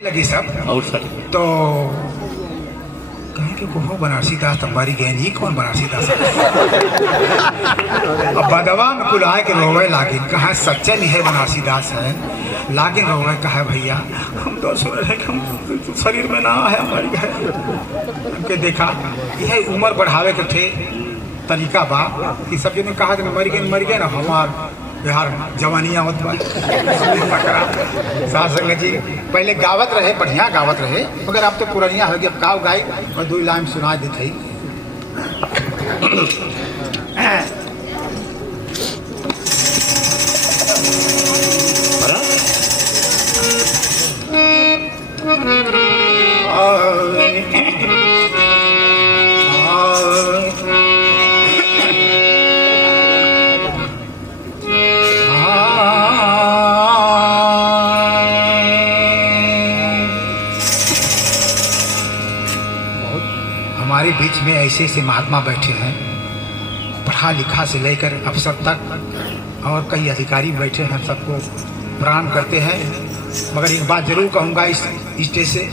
लगी सब और सर तो कहें कि वो बनारसी दास तो मरी गए नहीं, कौन बनारसी दास अब बदवा में कुल आए के रोवे लागिन कहा सच्चा नहीं है बनारसी दास है लागिन रोवे कहा भैया हम तो सुन रहे कि हम शरीर में ना है मर गए हमके देखा यह उम्र बढ़ावे के थे तरीका बा कि सब ने कहा कि मर गए ना हमार बिहार जवानियाँ होत बा साथ संगत जी पहले गावत रहे बढ़िया गावत रहे मगर अब तो पुरानिया हो गई अब गाँव गाई और दो लाइन सुना देते हमारे बीच में ऐसे ऐसे महात्मा बैठे हैं पढ़ा लिखा से लेकर अफसर तक और कई अधिकारी बैठे हैं सबको प्रणाम करते हैं मगर एक बात जरूर कहूँगा इस स्टेज से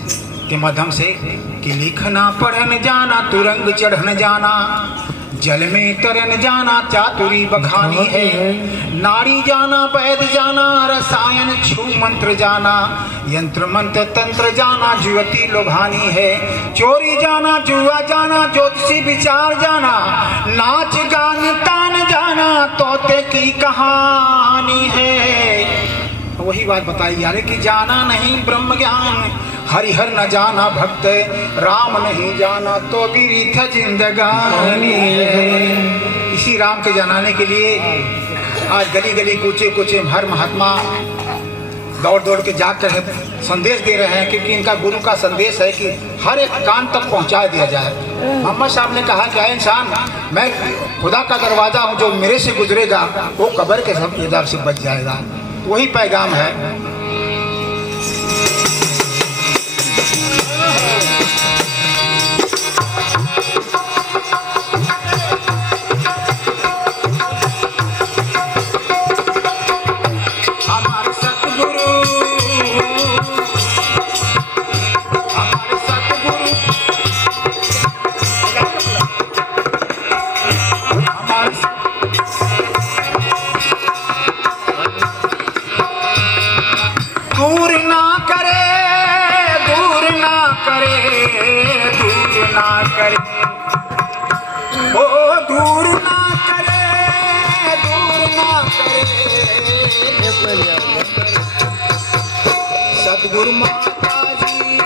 के माध्यम से कि लिखना पढ़न जाना तुरंग चढ़न जाना जल में तरन जाना चातुरी बखानी है नारी जाना वैद जाना रसायन छू मंत्र जाना यंत्र मंत्र तंत्र जाना जुवती लोभानी है चोरी जाना जुआ जाना ज्योतिषी विचार जाना नाच गान तान जाना तोते की कहानी है। वही बात बताई यार कि जाना नहीं ब्रह्म ज्ञान हरिहर न जाना भक्त राम नहीं जाना तो बीत जिंदगानी है। इसी राम के जनाने के लिए आज गली गली कूचे कूचे हर महात्मा दौड़ दौड़ के जाकर संदेश दे रहे हैं क्योंकि इनका गुरु का संदेश है कि हर एक कान तक पहुंचा दिया जाए। मोहम्मद साहब ने कहा कि इंसान मैं खुदा का दरवाजा हूं जो मेरे से गुजरेगा वो कब्र के सब इधर से बच जाएगा। तो वही पैगाम है। सतगुरु माता जी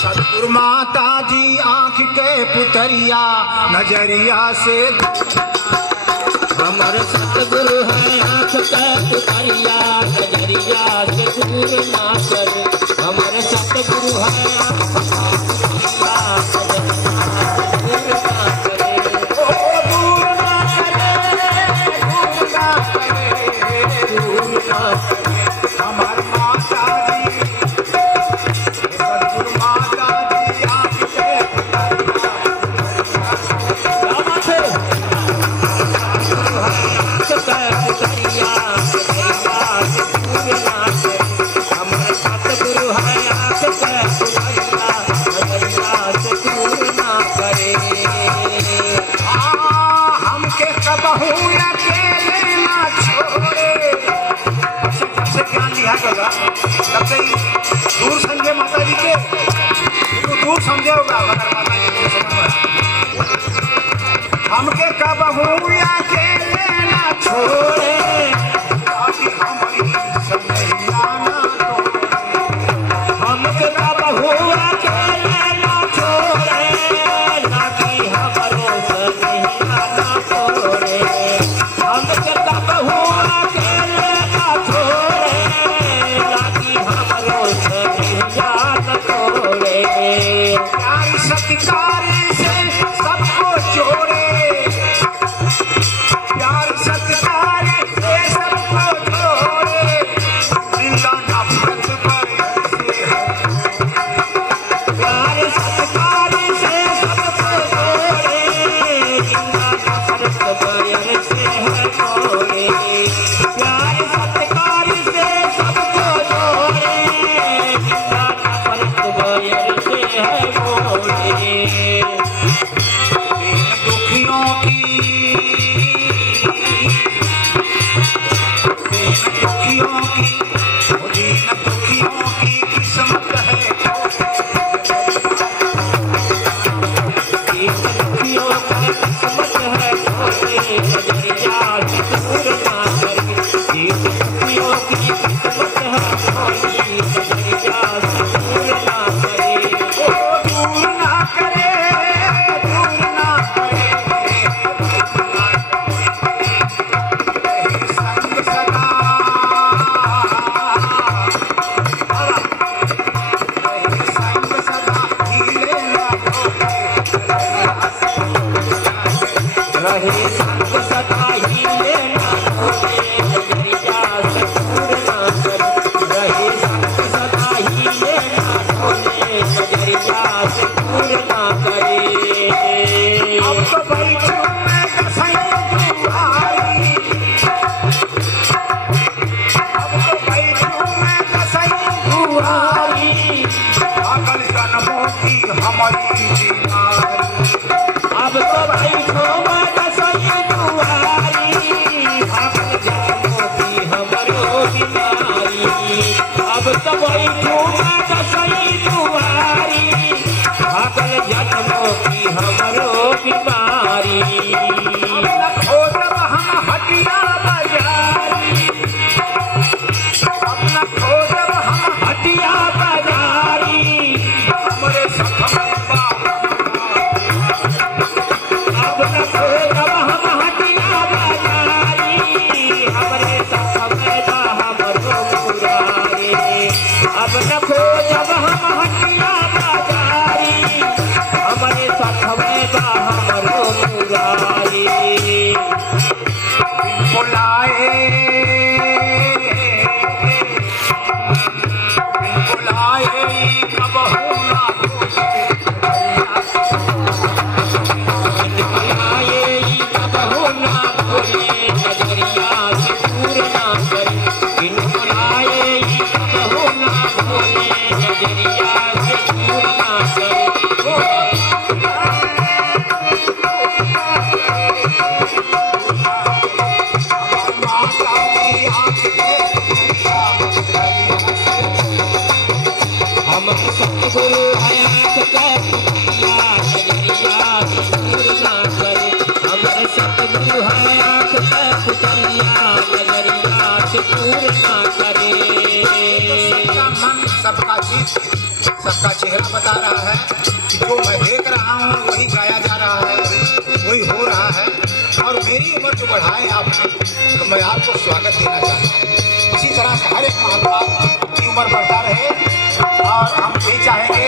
सतगुरु माता जी आँख के पुतरिया नजरिया से हमार सतगुरु है आँख का पुतरिया नजरिया से दूर ना करे हमार सतगुरु है सबसे दूर समझे माता जी के तो दूर समझे होगा माता जी हमके कब हुआ के लेना छोड़े हमारी समझिया ना हमके कब हुआ के लेना छोड़े ना कि हमारो समझिया ना छोड़े हमके कब हुआ के लेना छोड़े दूर ना करे। सबका मन, सबका चित्त, सबका चेहरा बता रहा है कि जो मैं देख रहा हूँ वही गाया जा रहा है, वही हो रहा है। और मेरी उम्र जो बढ़ाए आपने, तो मैं आपको स्वागत देना चाहता हूँ। इसी तरह से हर एक महात्मा की उम्र बढ़ता रहे और हम यही चाहेंगे